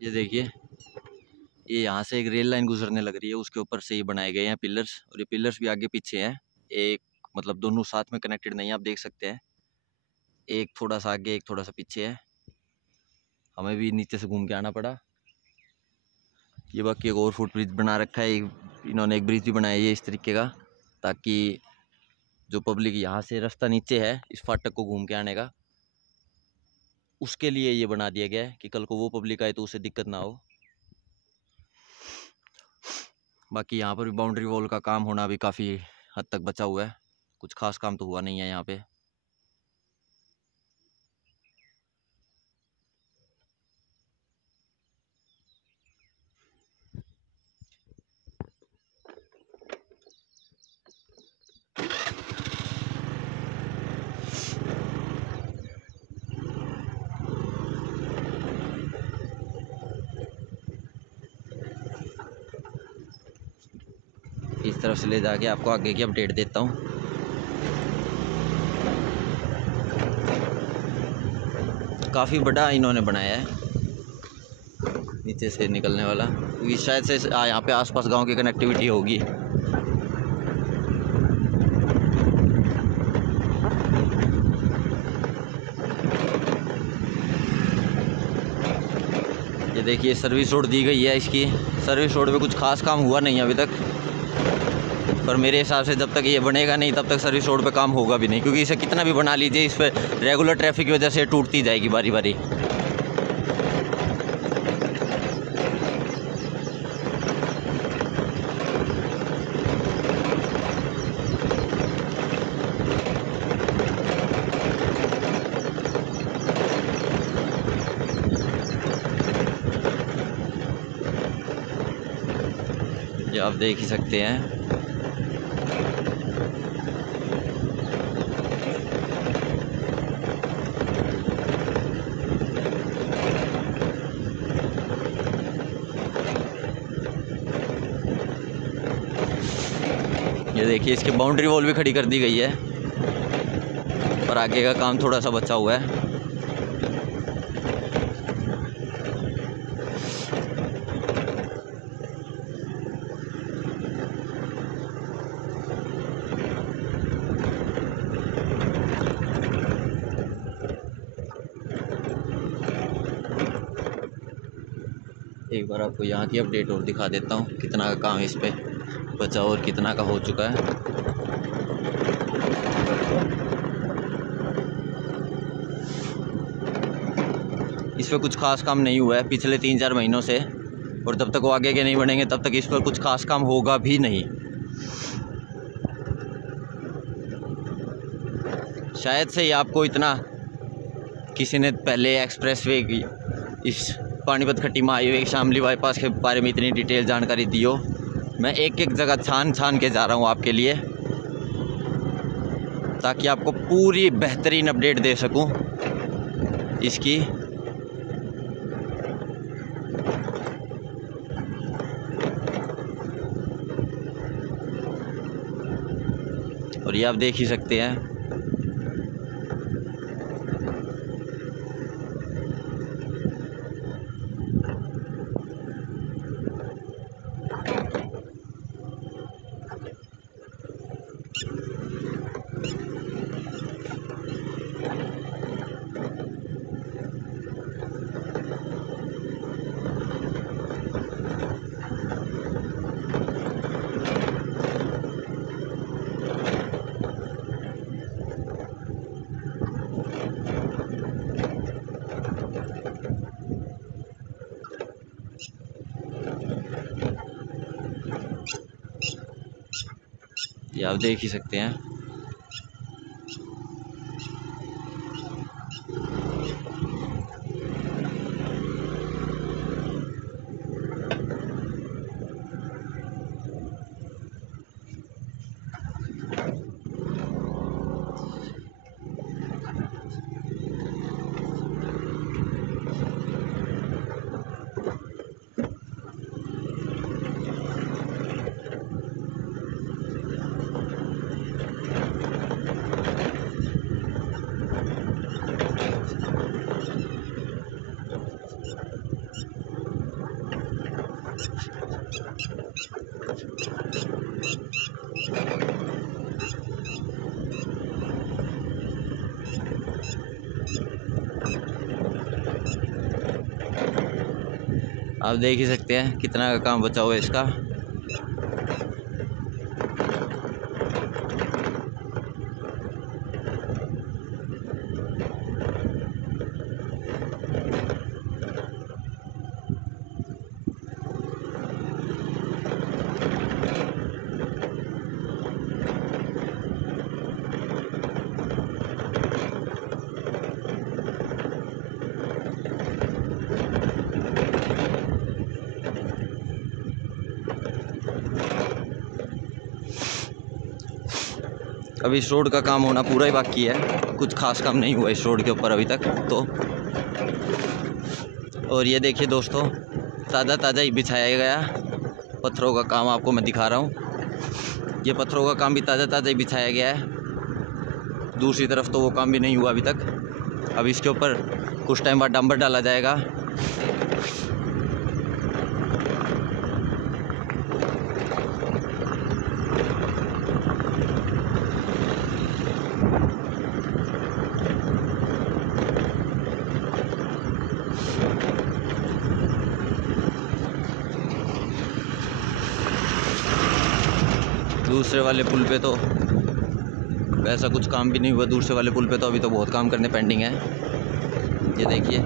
ये देखिए, ये यहाँ से एक रेल लाइन गुजरने लग रही है, उसके ऊपर से ये बनाए गए हैं पिलर्स। और ये पिलर्स भी आगे पीछे हैं, एक मतलब दोनों साथ में कनेक्टेड नहीं है, आप देख सकते हैं। एक थोड़ा सा आगे, एक थोड़ा सा पीछे है। हमें भी नीचे से घूम के आना पड़ा। ये बाकी एक और फुट ब्रिज बना रखा है, इन्होंने एक ब्रिज भी बनाया है इस तरीके का, ताकि जो पब्लिक यहाँ से रास्ता नीचे है इस फाटक को घूम के आने का, उसके लिए ये बना दिया गया है कि कल को वो पब्लिक आए तो उसे दिक्कत ना हो। बाकी यहाँ पर भी बाउंड्री वॉल का काम होना भी काफ़ी हद तक बचा हुआ है, कुछ खास काम तो हुआ नहीं है यहाँ पे। इस तरफ से ले जाके आपको आगे की अपडेट देता हूँ। काफ़ी बड़ा इन्होंने बनाया है नीचे से निकलने वाला, क्योंकि शायद से यहाँ पे आसपास गांव की कनेक्टिविटी होगी। ये देखिए, सर्विस रोड दी गई है। इसकी सर्विस रोड पे कुछ खास काम हुआ नहीं अभी तक, पर मेरे हिसाब से जब तक ये बनेगा नहीं तब तक सर्विस रोड पे काम होगा भी नहीं, क्योंकि इसे कितना भी बना लीजिए, इस पर रेगुलर ट्रैफिक की वजह से टूटती जाएगी बारी बारी। ये आप देख ही सकते हैं। ये देखिए, इसकी बाउंड्री वॉल भी खड़ी कर दी गई है, पर आगे का काम थोड़ा सा बचा हुआ है। एक बार आपको यहाँ की अपडेट और दिखा देता हूँ, कितना का काम इस पे बचा और कितना का हो चुका है। इस पर कुछ खास काम नहीं हुआ है पिछले 3-4 महीनों से, और जब तक वो आगे के नहीं बनेंगे तब तक इस पर कुछ खास काम होगा भी नहीं। शायद से ही आपको इतना किसी ने पहले एक्सप्रेसवे की, इस पानीपत खट्टीमा हाईवे शामली बाईपास के बारे में इतनी डिटेल जानकारी दी हो। मैं एक एक जगह छान छान के जा रहा हूँ आपके लिए, ताकि आपको पूरी बेहतरीन अपडेट दे सकूँ इसकी। और ये आप देख ही सकते हैं। ये आप देख ही सकते हैं। आप देख ही सकते हैं कितना का काम बचा हुआ है इसका। अभी इस रोड का काम होना पूरा ही बाकी है, कुछ खास काम नहीं हुआ इस रोड के ऊपर अभी तक तो। और ये देखिए दोस्तों, ताज़ा ताज़ा ही बिछाया गया पत्थरों का काम आपको मैं दिखा रहा हूँ। ये पत्थरों का काम भी ताज़ा ताज़ा ही बिछाया गया है। दूसरी तरफ तो वो काम भी नहीं हुआ अभी तक। अब इसके ऊपर कुछ टाइम बाद डंपर डाला जाएगा। दूसरे वाले पुल पे तो वैसा कुछ काम भी नहीं हुआ। दूसरे वाले पुल पे तो अभी तो बहुत काम करने पेंडिंग है। ये देखिए,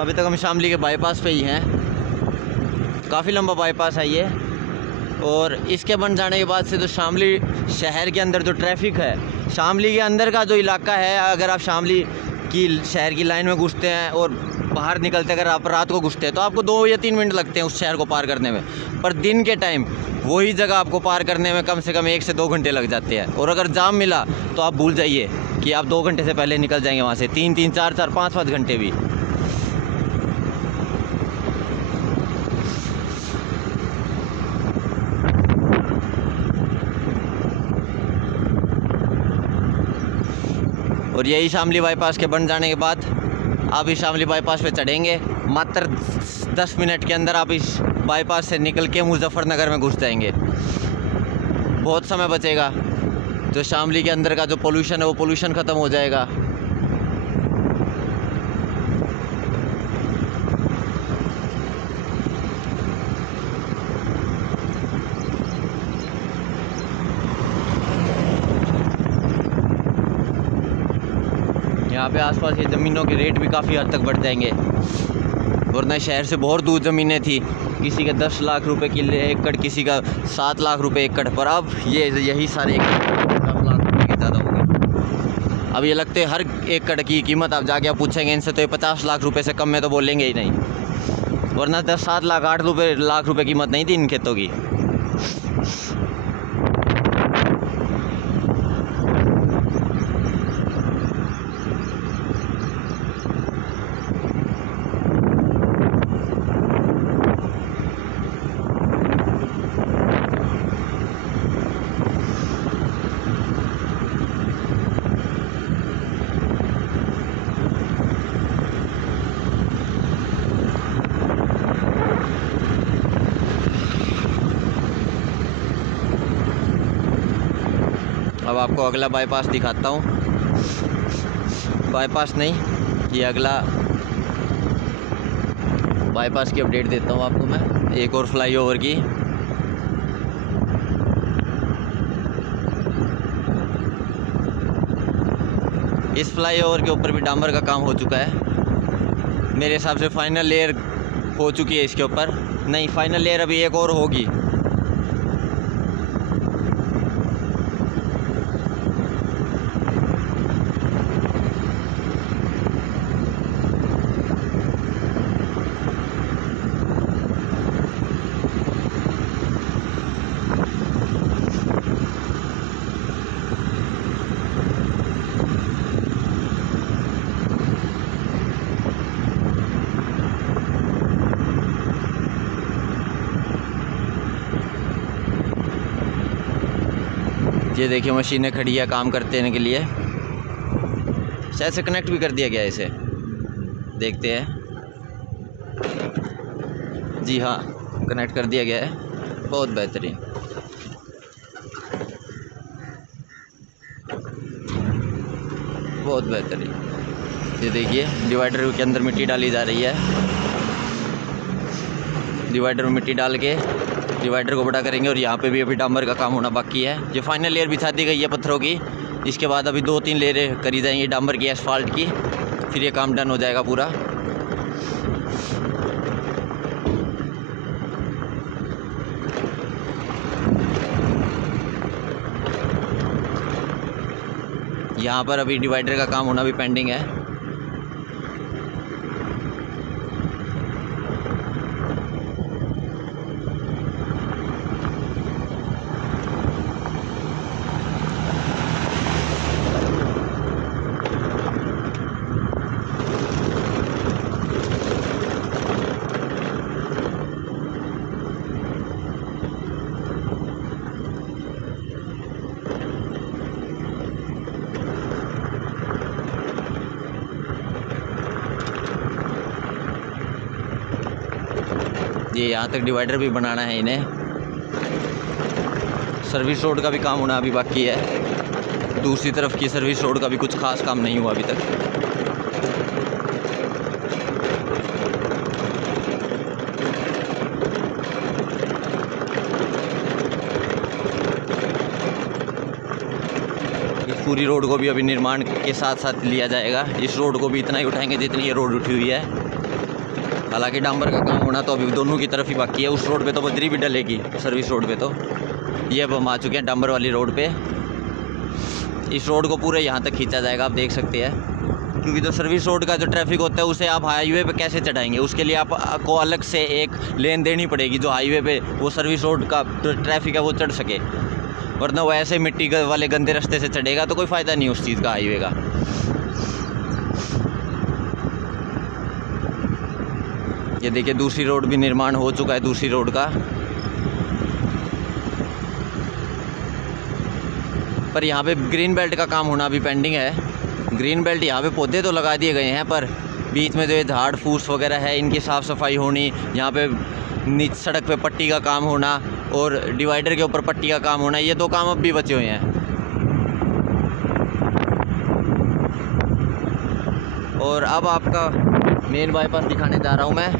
अभी तक हम शामली के बाईपास पे ही हैं। काफ़ी लंबा बाईपास है ये। और इसके बन जाने के बाद से तो शामली शहर के अंदर जो ट्रैफिक है, शामली के अंदर का जो इलाका है, अगर आप शामली की शहर की लाइन में घुसते हैं और बाहर निकलते अगर आप रात को घुसते हैं तो आपको 2 या 3 मिनट लगते हैं उस शहर को पार करने में। पर दिन के टाइम वही जगह आपको पार करने में कम से कम 1 से 2 घंटे लग जाते हैं। और अगर जाम मिला तो आप भूल जाइए कि आप 2 घंटे से पहले निकल जाएंगे वहाँ से। 3-3, 4-4, 5-5 घंटे भी। और यही शामली बाईपास के बन जाने के बाद आप इस शामली बाईपास पे चढ़ेंगे। मात्र 10 मिनट के अंदर आप इस बाईपास से निकल के मुजफ्फरनगर में घुस जाएंगे। बहुत समय बचेगा। जो शामली के अंदर का जो पोल्यूशन है वो पोल्यूशन ख़त्म हो जाएगा। यहाँ पे आसपास ये ज़मीनों के रेट भी काफ़ी हद तक बढ़ जाएंगे। वरना शहर से बहुत दूर ज़मीनें थी, किसी का 10 लाख रुपए किले एकड़, किसी का 7 लाख रुपए एकड़, पर अब यही सारे एकड़ 10 लाख रुपए के ज़्यादा हो गए। अब ये लगते हर एकड़ की कीमत आप जाके आप पूछेंगे इनसे तो ये 50 लाख रुपए से कम में तो बोलेंगे ही नहीं। वरना 10-7 लाख 8 लाख रुपए कीमत नहीं थी इन खेतों की। अब आपको अगला बाईपास दिखाता हूँ। बाईपास नहीं, ये अगला बाईपास की अपडेट देता हूँ आपको मैं, एक और फ्लाईओवर की। इस फ्लाईओवर के ऊपर भी डामर का काम हो चुका है। मेरे हिसाब से फाइनल लेयर हो चुकी है इसके ऊपर। नहीं, फाइनल लेयर अभी एक और होगी। ये देखिए मशीनें खड़ी है काम करने के लिए। शायद से कनेक्ट भी कर दिया गया है इसे, देखते हैं। जी हाँ, कनेक्ट कर दिया गया है। बहुत बेहतरीन। बहुत बेहतरीन। ये देखिए डिवाइडर के अंदर मिट्टी डाली जा रही है। डिवाइडर में मिट्टी डाल के डिवाइडर को बड़ा करेंगे। और यहाँ पे भी अभी डामर का काम होना बाकी है। ये फाइनल लेयर बिछा दी गई है पत्थरों की। इसके बाद अभी 2-3 लेयरें करी जाएंगी डामर की, एसफाल्ट की, फिर ये काम डन हो जाएगा पूरा। यहाँ पर अभी डिवाइडर का काम होना भी पेंडिंग है। ये यहाँ तक डिवाइडर भी बनाना है इन्हें। सर्विस रोड का भी काम होना अभी बाकी है। दूसरी तरफ की सर्विस रोड का भी कुछ खास काम नहीं हुआ अभी तक। इस पूरी रोड को भी अभी निर्माण के साथ साथ लिया जाएगा। इस रोड को भी इतना ही उठाएंगे जितनी ये रोड उठी हुई है। हालांकि डांबर का काम होना तो अभी दोनों की तरफ ही बाकी है। उस रोड पे तो बजरी भी डलेगी, सर्विस रोड पे तो। ये अब हम आ चुके हैं डांबर वाली रोड पे। इस रोड को पूरे यहाँ तक खींचा जाएगा, आप देख सकते हैं। क्योंकि जो सर्विस रोड का जो ट्रैफिक होता है उसे आप हाईवे पे कैसे चढ़ाएंगे, उसके लिए आपको अलग से एक लेन देनी पड़ेगी जो हाईवे पे वो सर्विस रोड का जो ट्रैफिक है वो चढ़ सके। वरना वो ऐसे मिट्टी वाले गंदे रास्ते से चढ़ेगा तो कोई फ़ायदा नहीं उस चीज़ का, हाईवे का। ये देखिए दूसरी रोड भी निर्माण हो चुका है, दूसरी रोड का। पर यहाँ पे ग्रीन बेल्ट का काम होना अभी पेंडिंग है। ग्रीन बेल्ट यहाँ पे पौधे तो लगा दिए गए हैं, पर बीच में जो ये झाड़ फूस वगैरह है इनकी साफ़ सफाई होनी, यहाँ पे नीचे सड़क पे पट्टी का काम होना और डिवाइडर के ऊपर पट्टी का काम होना, ये 2 काम अब भी बचे हुए हैं। और अब आपका मेन बाईपास दिखाने जा रहा हूँ मैं,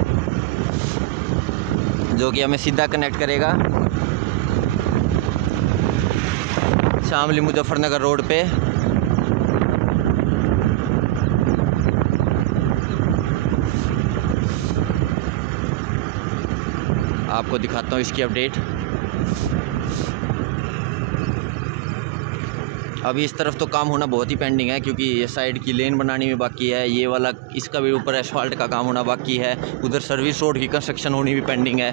जो कि हमें सीधा कनेक्ट करेगा शामली मुजफ्फरनगर रोड पे। आपको दिखाता हूँ इसकी अपडेट। अभी इस तरफ तो काम होना बहुत ही पेंडिंग है, क्योंकि ये साइड की लेन बनानी में बाकी है। ये वाला इसका भी ऊपर एसफाल्ट का काम होना बाकी है। उधर सर्विस रोड की कंस्ट्रक्शन होनी भी पेंडिंग है।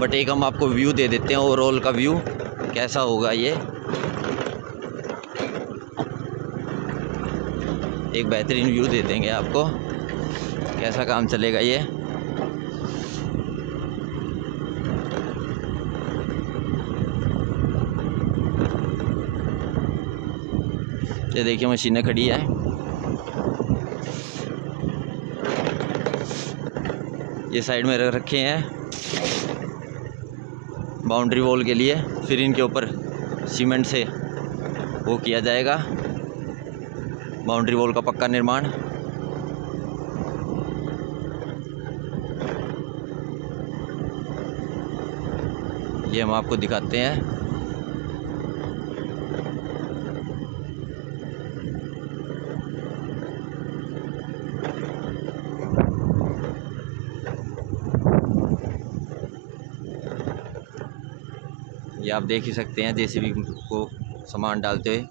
बट एक हम आपको व्यू दे देते हैं, ओवरऑल का व्यू कैसा होगा। ये एक बेहतरीन व्यू दे देंगे आपको, कैसा काम चलेगा ये। ये देखिए मशीनें खड़ी है। ये साइड में रखे हैं बाउंड्री वॉल के लिए, फिर इनके ऊपर सीमेंट से वो किया जाएगा बाउंड्री वॉल का पक्का निर्माण। ये हम आपको दिखाते हैं। ये आप देख ही सकते हैं जेसीबी को सामान डालते हुए।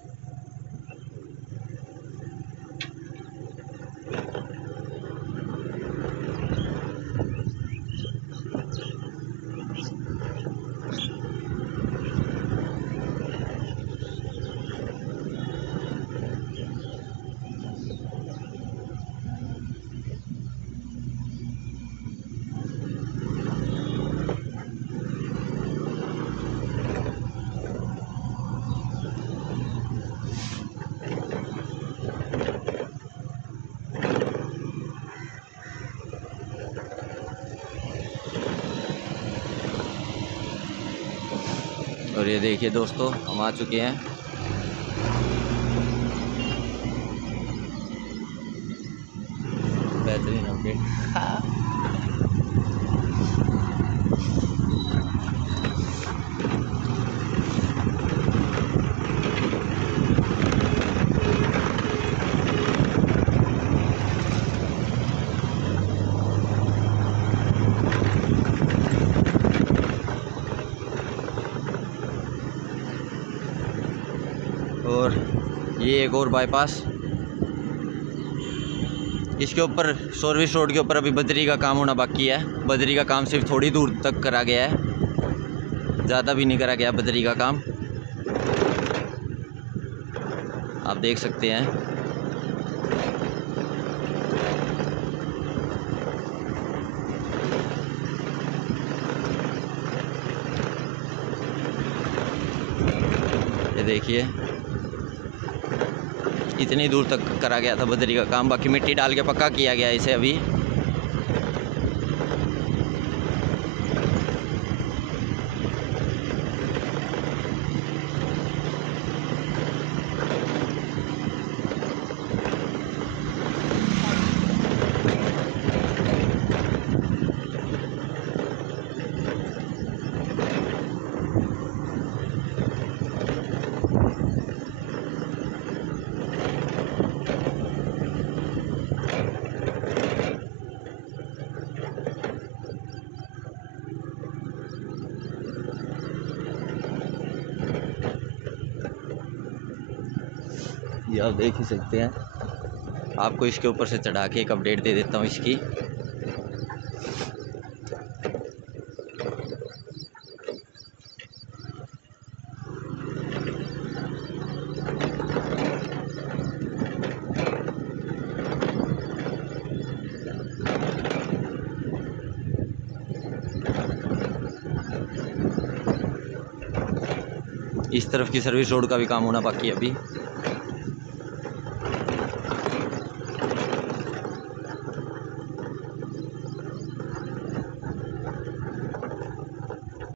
और ये देखिए दोस्तों, हम आ चुके हैं। बेहतरीन अपडेट। और ये एक और बाईपास, इसके ऊपर सर्विस रोड के ऊपर अभी बजरी का काम होना बाकी है। बजरी का काम सिर्फ थोड़ी दूर तक करा गया है, ज़्यादा भी नहीं करा गया बजरी का काम, आप देख सकते हैं। ये देखिए, इतनी दूर तक करा गया था बजरी का काम, बाकी मिट्टी डाल के पक्का किया गया इसे अभी। ये आप देख ही सकते हैं। आपको इसके ऊपर से चढ़ा के एक अपडेट दे देता हूँ इसकी। इस तरफ की सर्विस रोड का भी काम होना बाकी है अभी।